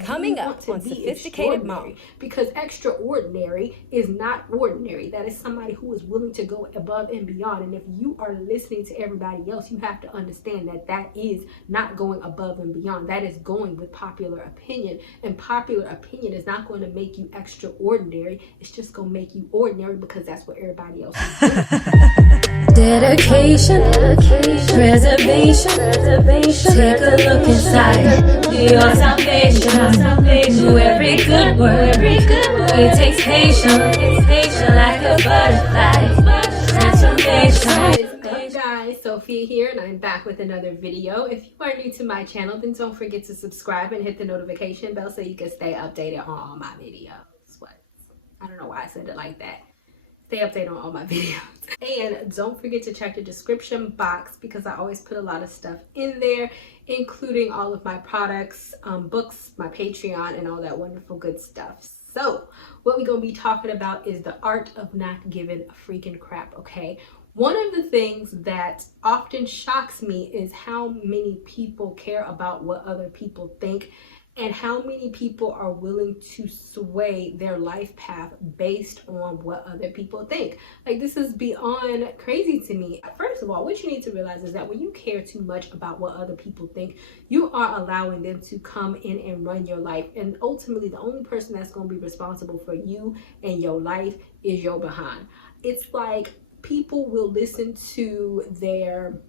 Coming up on Sophisticated Mom. Because extraordinary is not ordinary. That is somebody who is willing to go above and beyond. And if you are listening to everybody else, you have to understand that that is not going above and beyond. That is going with popular opinion. And popular opinion is not going to make you extraordinary. It's just going to make you ordinary because that's what everybody else is doing. Dedication, preservation, take a look inside your salvation. Do every good work, it takes patience, like a butterfly, transformation. Hey guys, Sophie here, and I'm back with another video. If you are new to my channel, then don't forget to subscribe and hit the notification bell so you can stay updated on all my videos. I don't know why I said it like that. Stay updated on all my videos. And don't forget to check the description box because I always put a lot of stuff in there, including all of my products, books, my Patreon, and all that wonderful good stuff. So what we're going to be talking about is the art of not giving a freaking crap, okay? One of the things that often shocks me is how many people care about what other people think and how many people are willing to sway their life path based on what other people think. Like, this is beyond crazy to me. First of all, what you need to realize is that when you care too much about what other people think, you are allowing them to come in and run your life. And ultimately, the only person that's going to be responsible for you and your life is your behind. It's like people will listen to their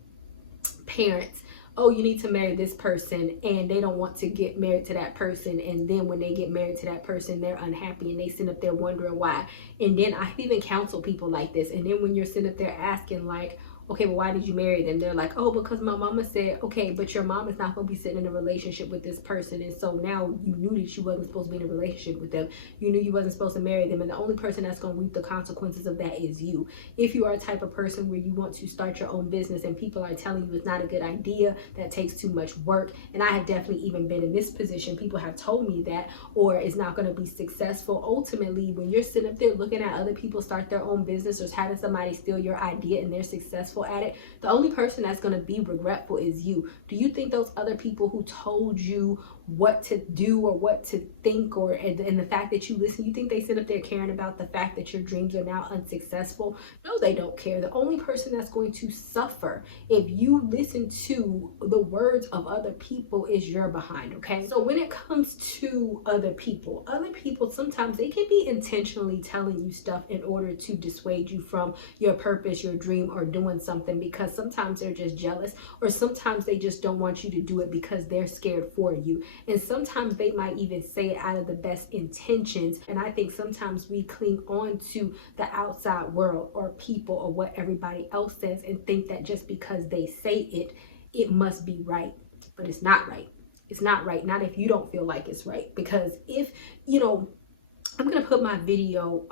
parents. Oh, you need to marry this person, and they don't want to get married to that person, and then when they get married to that person, they're unhappy and they sit up there wondering why. And then I've even counseled people like this, and then when you're sitting up there asking like, okay, well, why did you marry them? They're like, oh, because my mama said. Okay, but your mom is not going to be sitting in a relationship with this person, and so now you knew that you wasn't supposed to be in a relationship with them. You knew you wasn't supposed to marry them, and the only person that's going to reap the consequences of that is you. If you are a type of person where you want to start your own business and people are telling you it's not a good idea, that takes too much work, and I have definitely even been in this position. People have told me that, or it's not going to be successful. Ultimately, when you're sitting up there looking at other people start their own business or having somebody steal your idea and they're successful at it, the only person that's going to be regretful is you. Do you think those other people who told you what to do or what to think, or and the fact that you listen, you think they sit up there caring about the fact that your dreams are now unsuccessful? No, they don't care. The only person that's going to suffer if you listen to the words of other people is your behind, okay? So when it comes to other people sometimes they can be intentionally telling you stuff in order to dissuade you from your purpose, your dream, or doing something, because sometimes they're just jealous, or sometimes they just don't want you to do it because they're scared for you. And sometimes they might even say it out of the best intentions. And I think sometimes we cling on to the outside world or people or what everybody else says and think that just because they say it, it must be right. But it's not right. It's not right. Not if you don't feel like it's right. Because if, I'm going to put my video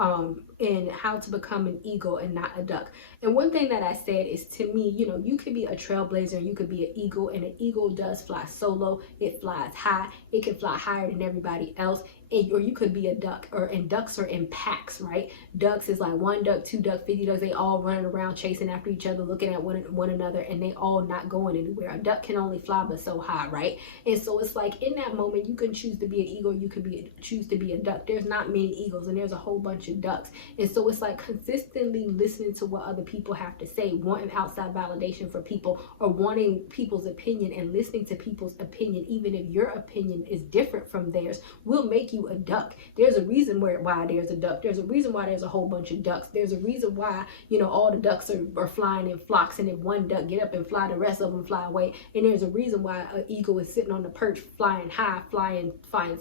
in how to become an eagle and not a duck. And one thing that I said is, to me, you could be a trailblazer, you could be an eagle, and an eagle does fly solo. It flies high. It can fly higher than everybody else. Or you could be a duck, and ducks are in packs, right? Ducks is like 1 duck, 2 duck, 50 ducks. They all running around chasing after each other, looking at one another, and they all not going anywhere. A duck can only fly but so high, right? And so it's like in that moment, you can choose to be an eagle, you could choose to be a duck. There's not many eagles, and there's a whole bunch of ducks. And so it's like consistently listening to what other people have to say, wanting outside validation for people, or wanting people's opinion and listening to people's opinion, even if your opinion is different from theirs, will make you a duck. There's a reason why there's a duck. There's a reason why there's a whole bunch of ducks. There's a reason why, all the ducks are flying in flocks, and if one duck get up and fly, the rest of them fly away. And there's a reason why an eagle is sitting on the perch, flying high, flying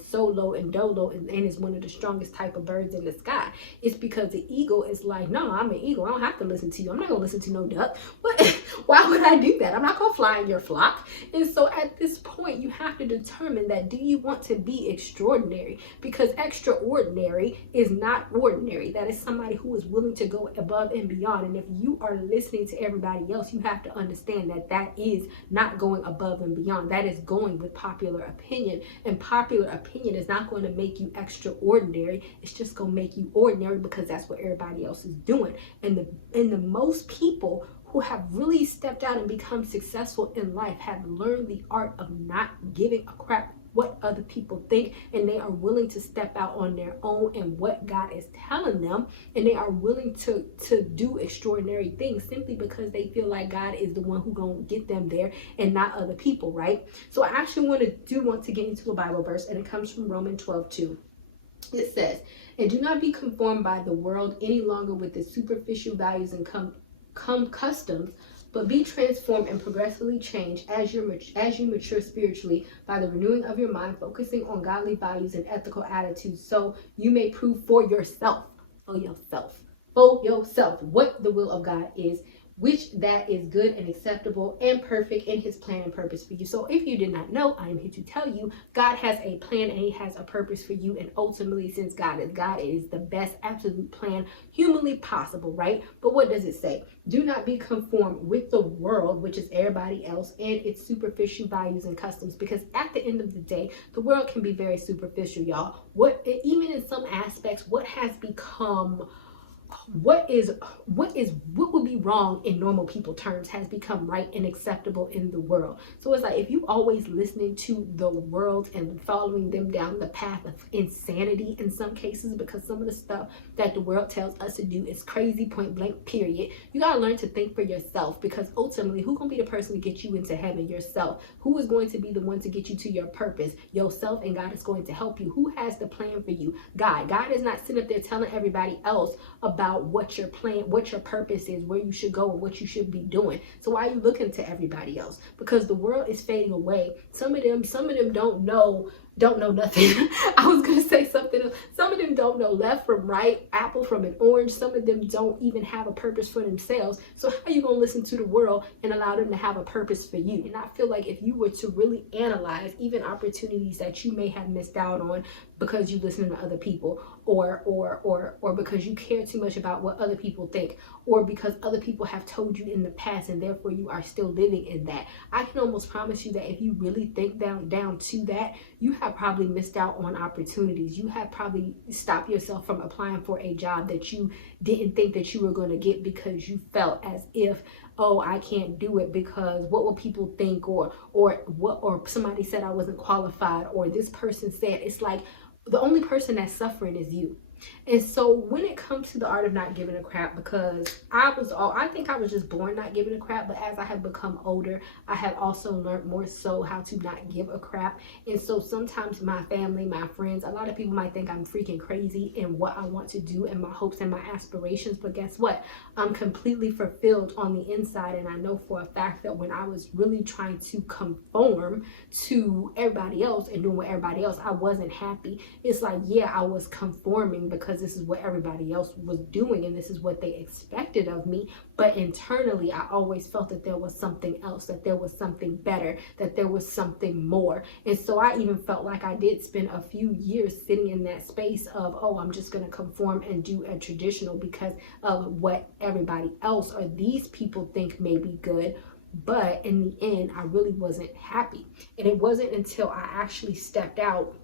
solo and dolo, and is one of the strongest type of birds in the sky. It's because the eagle is like, no, I'm an eagle. I don't have to listen to you. I'm not gonna listen to no duck. But why would I do that? I'm not gonna fly in your flock. And so at this point, you have to determine that, do you want to be extraordinary? Because extraordinary is not ordinary. That is somebody who is willing to go above and beyond. And if you are listening to everybody else, you have to understand that that is not going above and beyond. That is going with popular opinion. And popular opinion is not going to make you extraordinary. It's just going to make you ordinary because that's what everybody else is doing. And the most people who have really stepped out and become successful in life have learned the art of not giving a crap what other people think, and they are willing to step out on their own and what God is telling them, and they are willing to do extraordinary things simply because they feel like God is the one who gonna get them there and not other people, right? So I actually want to get into a Bible verse, and it comes from Romans 12:2. It says, "And do not be conformed by the world any longer with its superficial values and customs, but be transformed and progressively changed as you mature spiritually by the renewing of your mind, focusing on godly values and ethical attitudes, so you may prove for yourself what the will of God is, which that is good and acceptable and perfect in his plan and purpose for you." So if you did not know, I am here to tell you, God has a plan and he has a purpose for you. And ultimately, since God is the best absolute plan humanly possible, right? But what does it say? Do not be conformed with the world, which is everybody else, and its superficial values and customs. Because at the end of the day, the world can be very superficial, y'all. Even in some aspects, what has become what would be wrong in normal people terms has become right and acceptable in the world. So it's like, if you always listening to the world and following them down the path of insanity in some cases, because some of the stuff that the world tells us to do is crazy, point blank, period. You got to learn to think for yourself, because ultimately, who's going to be the person to get you into heaven? Yourself. Who is going to be the one to get you to your purpose? Yourself. And God is going to help you. Who has the plan for you? God is not sitting up there telling everybody else about what your plan, what your purpose is, where you should go, and what you should be doing. So why are you looking to everybody else? Because the world is fading away. Some of them don't know nothing. I was gonna say something else. Some of them don't know left from right, apple from an orange. Some of them don't even have a purpose for themselves. So how are you gonna listen to the world and allow them to have a purpose for you? And I feel like if you were to really analyze even opportunities that you may have missed out on because you listen to other people, or because you care too much about what other people think, or because other people have told you in the past and therefore you are still living in that, I can almost promise you that if you really think down to that, you have probably missed out on opportunities. You have probably stopped yourself from applying for a job that you didn't think that you were going to get because you felt as if, oh, I can't do it because what will people think, or somebody said I wasn't qualified, or this person said. It's like the only person that's suffering is you. And so when it comes to the art of not giving a crap, because I think I was just born not giving a crap, but as I have become older, I have also learned more so how to not give a crap. And so sometimes my family, my friends, a lot of people might think I'm freaking crazy in what I want to do and my hopes and my aspirations, but guess what? I'm completely fulfilled on the inside. And I know for a fact that when I was really trying to conform to everybody else and doing what everybody else, I wasn't happy. It's like, yeah, I was conforming because this is what everybody else was doing and this is what they expected of me. But internally, I always felt that there was something else, that there was something better, that there was something more. And so I even felt like I did spend a few years sitting in that space of, oh, I'm just going to conform and do a traditional because of what everybody else or these people think may be good. But in the end, I really wasn't happy. And it wasn't until I actually stepped out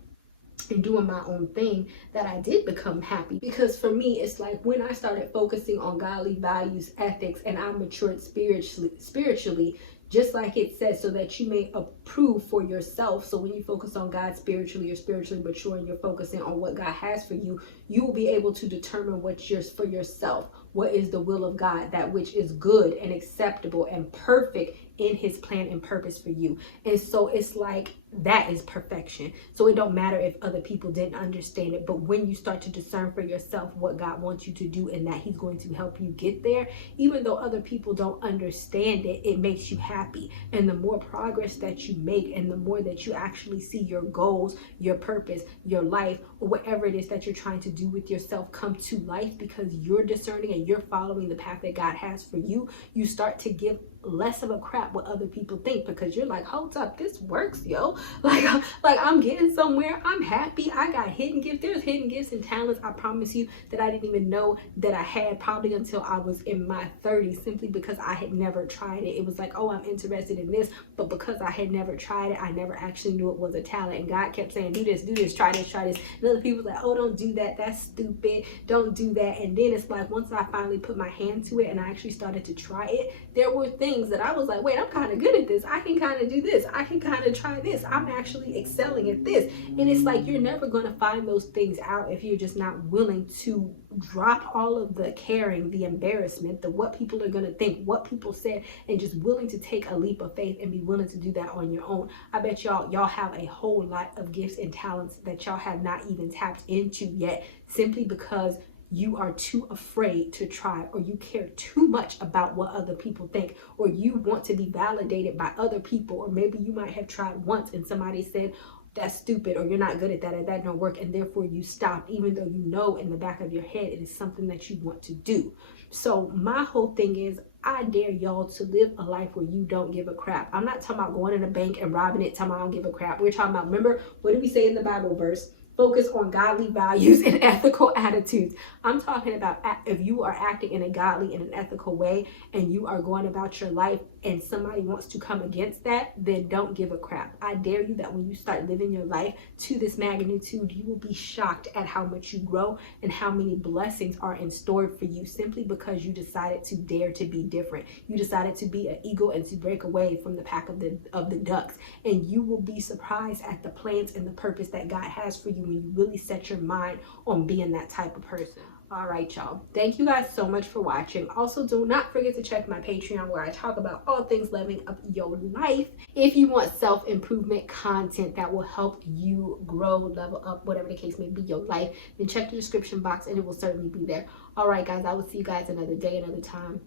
and doing my own thing that I did become happy. Because for me, it's like when I started focusing on godly values, ethics, and I matured spiritually, just like it says, so that you may approve for yourself. So when you focus on God spiritually, you're spiritually mature and you're focusing on what God has for you, you will be able to determine what's yours for yourself. What is the will of God, that which is good and acceptable and perfect in his plan and purpose for you. And so it's like, that is perfection. So it don't matter if other people didn't understand it, but when you start to discern for yourself what God wants you to do and that he's going to help you get there, even though other people don't understand it, it makes you happy. And the more progress that you make and the more that you actually see your goals, your purpose, your life, or whatever it is that you're trying to do with yourself come to life because you're discerning and you're following the path that God has for you, you start to give less of a crap what other people think, because you're like, hold up, this works, yo. Like I'm getting somewhere. I'm happy. I got hidden gifts. There's hidden gifts and talents, I promise you, that I didn't even know that I had, probably until I was in my 30s, simply because I had never tried it. It was like, oh, I'm interested in this, but because I had never tried it, I never actually knew it was a talent. And God kept saying, do this, try this. And other people were like, oh, don't do that, that's stupid, don't do that. And then it's like, once I finally put my hand to it and I actually started to try it, there were things that I was like, wait, I'm kind of good at this. I can kind of do this. I can kind of try this. I'm actually excelling at this. And it's like, you're never going to find those things out if you're just not willing to drop all of the caring, the embarrassment, the what people are going to think, what people said, and just willing to take a leap of faith and be willing to do that on your own. I bet y'all have a whole lot of gifts and talents that y'all have not even tapped into yet, simply because you are too afraid to try, or you care too much about what other people think, or you want to be validated by other people, or maybe you might have tried once and somebody said, that's stupid, or you're not good at that, or that don't work, and therefore you stopped, even though you know in the back of your head it is something that you want to do. So my whole thing is, I dare y'all to live a life where you don't give a crap. I'm not talking about going in a bank and robbing it, talking about I don't give a crap. We're talking about, remember, what did we say in the Bible verse? Focus on godly values and ethical attitudes. I'm talking about if you are acting in a godly and an ethical way, and you are going about your life, and somebody wants to come against that, then don't give a crap. I dare you that when you start living your life to this magnitude, you will be shocked at how much you grow and how many blessings are in store for you, simply because you decided to dare to be different. You decided to be an eagle and to break away from the pack of the ducks. And you will be surprised at the plans and the purpose that God has for you when you really set your mind on being that type of person. All right, y'all. Thank you guys so much for watching. Also, do not forget to check my Patreon, where I talk about all things leveling up your life. If you want self-improvement content that will help you grow, level up, whatever the case may be, your life, then check the description box and it will certainly be there. All right, guys. I will see you guys another day, another time.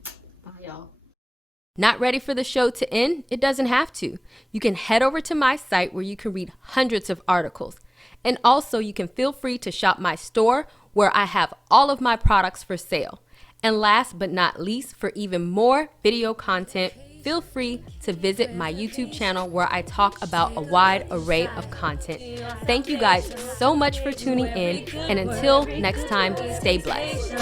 Bye, y'all. Not ready for the show to end? It doesn't have to. You can head over to my site where you can read hundreds of articles. And also, you can feel free to shop my store, where I have all of my products for sale. And last but not least, for even more video content, feel free to visit my YouTube channel, where I talk about a wide array of content. Thank you guys so much for tuning in, and until next time, stay blessed.